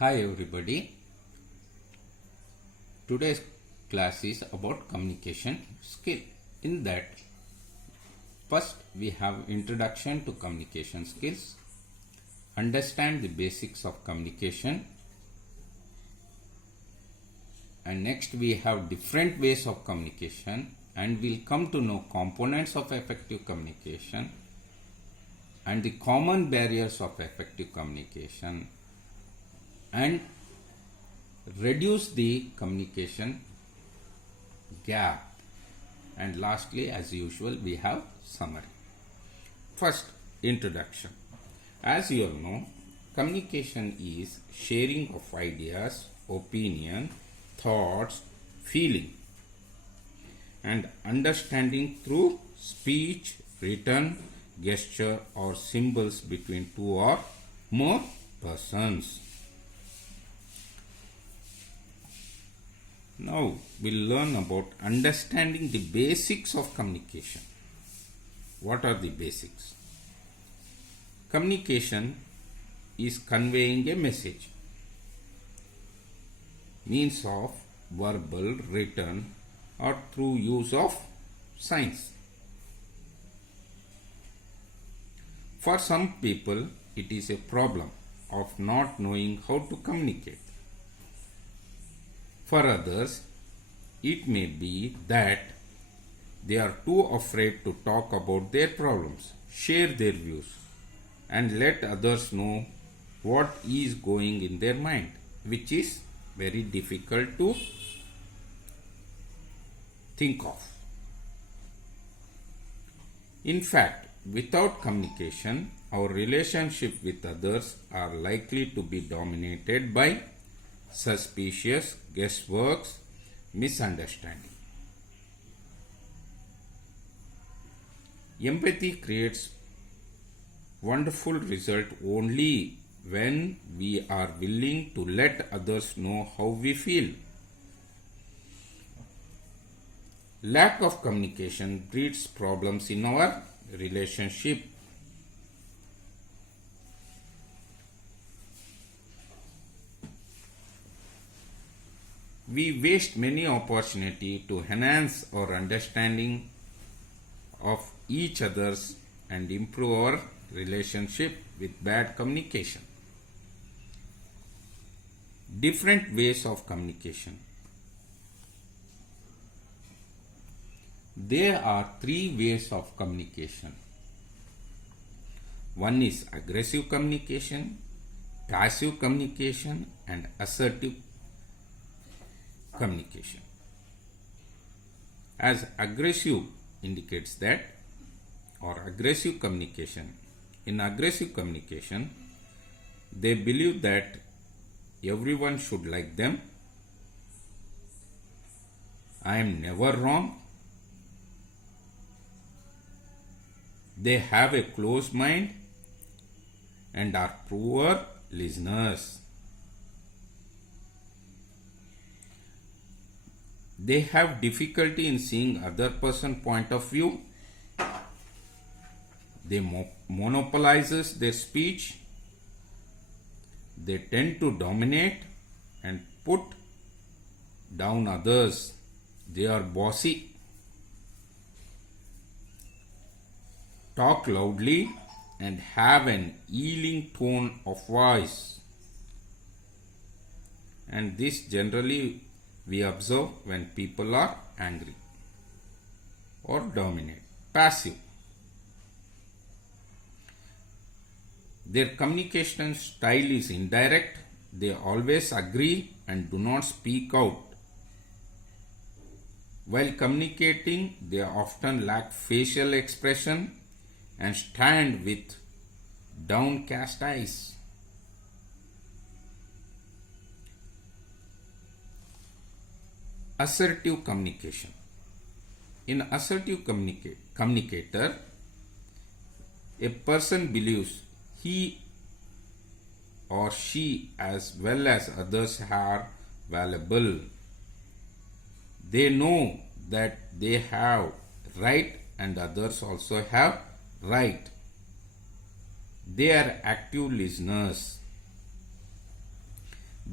Hi everybody. Today's class is about communication skill. In that, first we have introduction to communication skills, understand the basics of communication, and next we have different ways of communication, and we'll come to know components of effective communication and the common barriers of effective communication and reduce the communication gap. And lastly, as usual, we have summary. First, introduction. As you all know, communication is sharing of ideas, opinion, thoughts, feeling, and understanding through speech, written, gesture, or symbols between two or more persons. Now we'll learn about understanding the basics of communication. What are the basics? Communication is conveying a message. Means of verbal, written, or through use of signs. For some people, it is a problem of not knowing how to communicate. For others, it may be that they are too afraid to talk about their problems, share their views, and let others know what is going in their mind, which is very difficult to think of. In fact, without communication, our relationship with others are likely to be dominated by suspicious, guesswork, misunderstanding. Empathy creates wonderful result only when we are willing to let others know how we feel. Lack of communication breeds problems in our relationship. We waste many opportunities to enhance our understanding of each other's and improve our relationship with bad communication. Different ways of communication. There are three ways of communication. One is aggressive communication, passive communication, and assertive communication. As aggressive indicates that, or aggressive communication. In aggressive communication, they believe that everyone should like them. I am never wrong. They have a closed mind and are poor listeners. They have difficulty in seeing other person's point of view. They monopolizes their speech. They tend to dominate and put down others. They are bossy. Talk loudly and have an yelling tone of voice. And this generally we observe when people are angry or dominate. Passive. Their communication style is indirect. They always agree and do not speak out. While communicating, they often lack facial expression and stand with downcast eyes. Assertive communication. In assertive communicator, a person believes he or she as well as others are valuable. They know that they have right and others also have right. They are active listeners.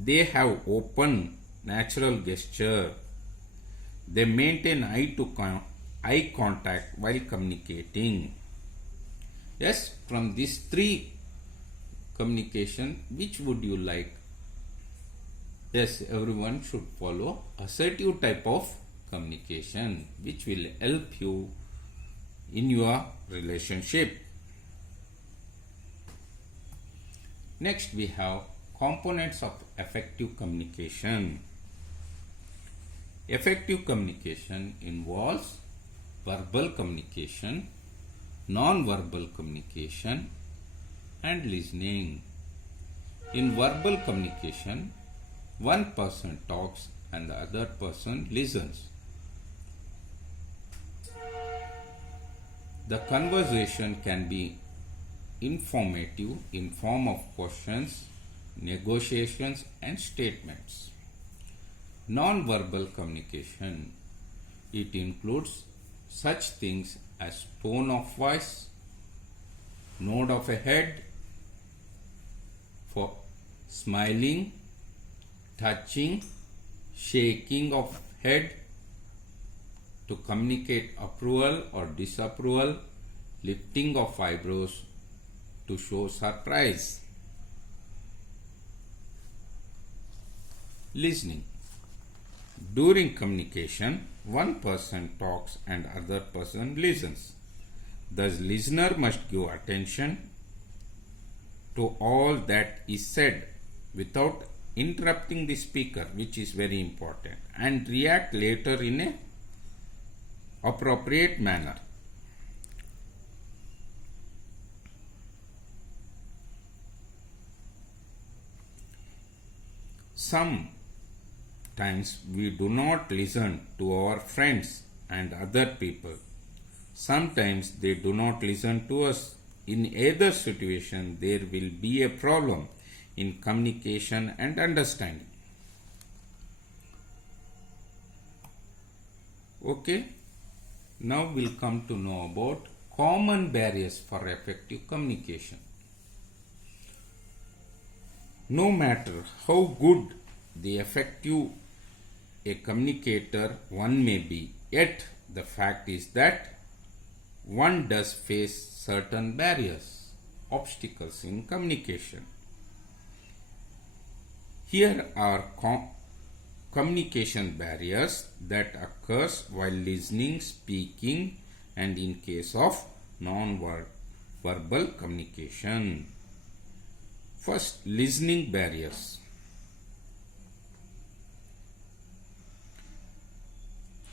They have open, natural gesture. They maintain eye contact while communicating. Yes, from these three communication, which would you like? Yes, everyone should follow assertive type of communication, which will help you in your relationship. Next, we have components of effective communication. Effective communication involves verbal communication, non-verbal communication, and listening. In verbal communication, one person talks and the other person listens. The conversation can be informative in form of questions, negotiations, and statements. Non-verbal communication, it includes such things as tone of voice, nod of a head, for smiling, touching, shaking of head to communicate approval or disapproval, lifting of eyebrows to show surprise. Listening. During communication, one person talks and other person listens. Thus, listener must give attention to all that is said without interrupting the speaker, which is very important, and react later in a appropriate manner. Sometimes we do not listen to our friends and other people. Sometimes they do not listen to us. In either situation, there will be a problem in communication and understanding. Okay, now we'll come to know about common barriers for effective communication. No matter how good the effective a communicator one may be, yet the fact is that one does face certain barriers, obstacles in communication. Here are communication barriers that occurs while listening, speaking, and in case of non-verbal communication. First, listening barriers.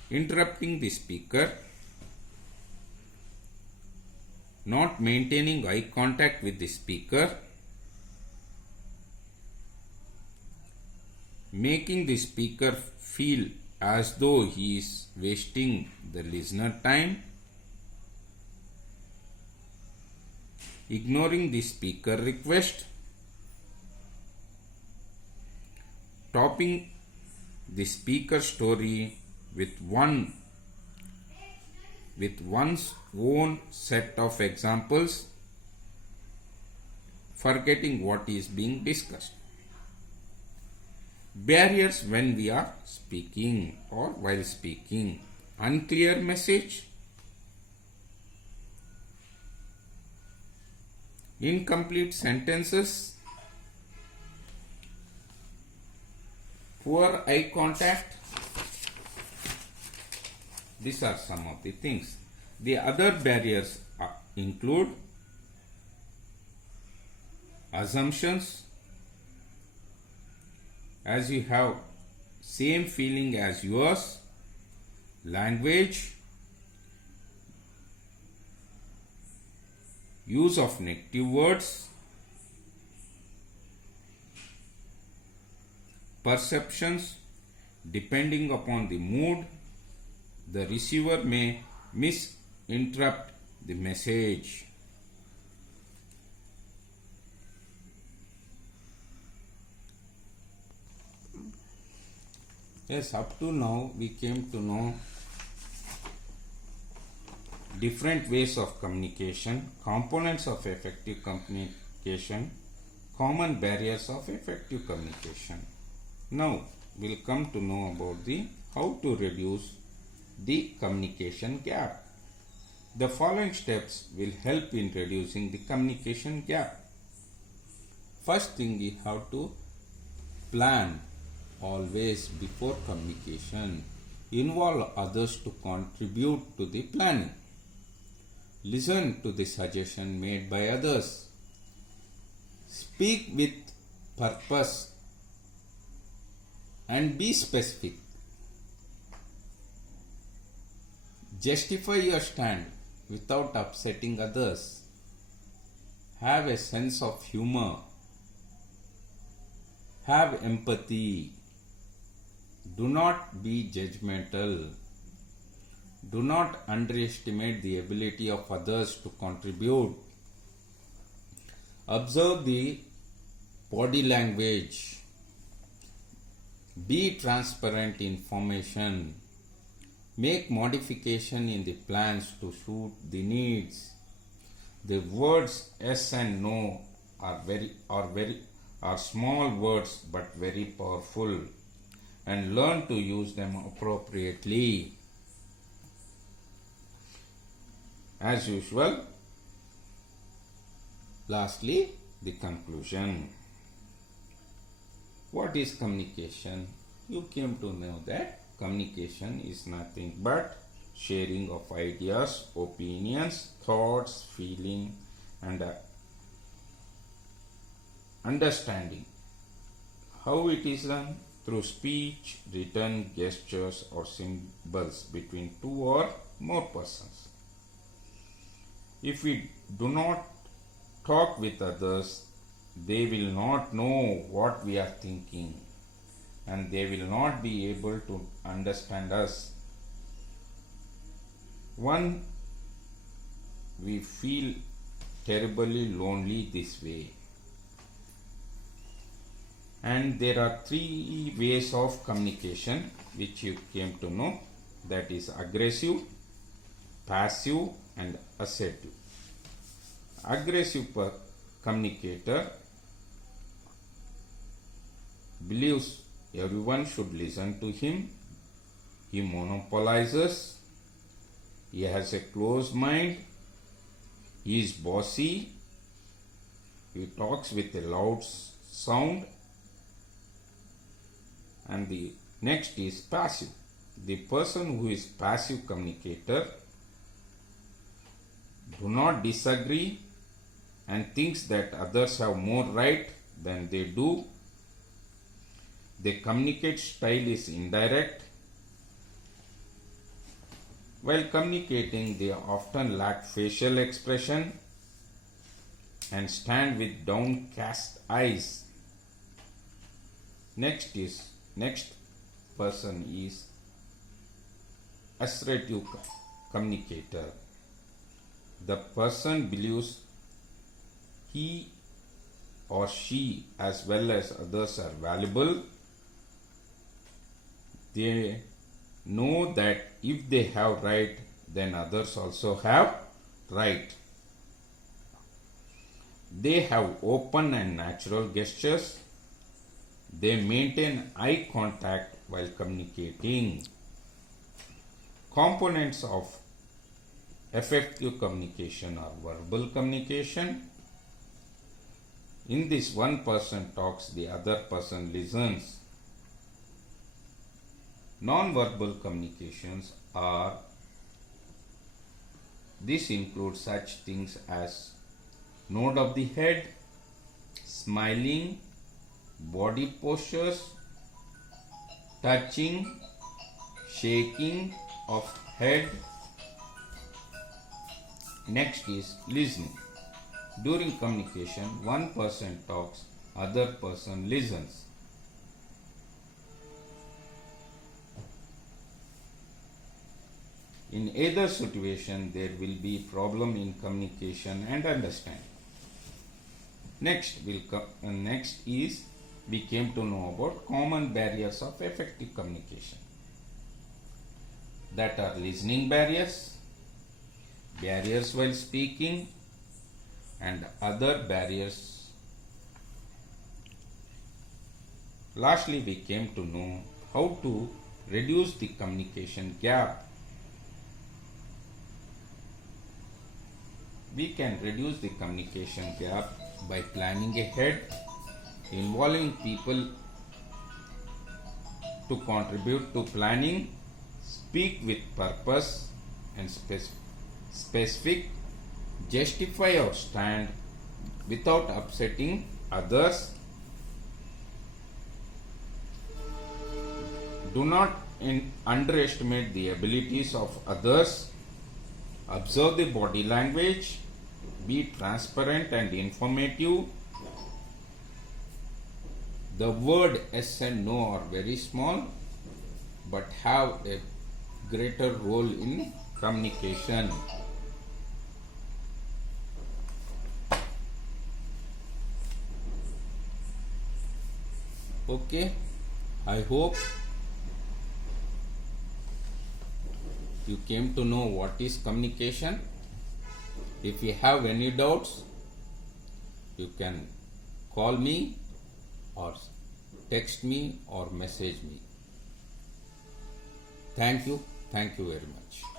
Interrupting the speaker, not maintaining eye contact with the speaker, making the speaker feel as though he is wasting the listener time, ignoring the speaker request, topping the speaker story with one's own set of examples, forgetting what is being discussed. Barriers when we are speaking or while speaking. Unclear message, incomplete sentences, poor eye contact. These are some of the things. The other barriers include assumptions. As you have same feeling as yours, language, use of negative words, perceptions. Depending upon the mood, the receiver may misinterpret the message. Yes, up to now we came to know different ways of communication, components of effective communication, common barriers of effective communication. Now we'll come to know about the how to reduce the communication gap. The following steps will help in reducing the communication gap. First thing is how to plan always before communication. Involve others to contribute to the planning. Listen to the suggestion made by others. Speak with purpose and be specific. Justify your stand without upsetting others. Have a sense of humor. Have empathy. Do not be judgmental. Do not underestimate the ability of others to contribute. Observe the body language. Be transparent in information. Make modification in the plans to suit the needs. The words yes and no are small words but very powerful, and learn to use them appropriately. As usual, lastly, the conclusion. What is communication? You came to know that communication is nothing but sharing of ideas, opinions, thoughts, feeling, and understanding. How it is done? Through speech, written, gestures, or symbols between two or more persons. If we do not talk with others, they will not know what we are thinking, and they will not be able to understand us. One, we feel terribly lonely this way. And there are three ways of communication which you came to know, that is aggressive, passive, and assertive. Aggressive communicator believes everyone should listen to him. He monopolizes. He has a closed mind. He is bossy. He talks with a loud sound. And the next is passive. The person who is passive communicator do not disagree and thinks that others have more right than they do. Their communicate style is indirect. While communicating, they often lack facial expression and stand with downcast eyes. Next person is assertive communicator. The person believes he or she as well as others are valuable. They know that if they have right, then others also have right. They have open and natural gestures. They maintain eye contact while communicating. Components of effective communication are verbal communication. In this, one person talks, the other person listens. Non-verbal communications this includes such things as nod of the head, smiling, body postures, touching, shaking of head. Next is listening. During communication, one person talks, other person listens. In either situation, there will be problem in communication and understanding. Next we came to know about common barriers of effective communication. That are listening barriers, barriers while speaking, and other barriers. Lastly, we came to know how to reduce the communication gap. We can reduce the communication gap by planning ahead, involving people to contribute to planning, speak with purpose and specific, justify our stand without upsetting others. Do not underestimate the abilities of others. Observe the body language. Be transparent and informative. The word yes and no are very small but have a greater role in communication. Okay, I hope you came to know what is communication. If you have any doubts, you can call me or text me or message me. Thank you very much.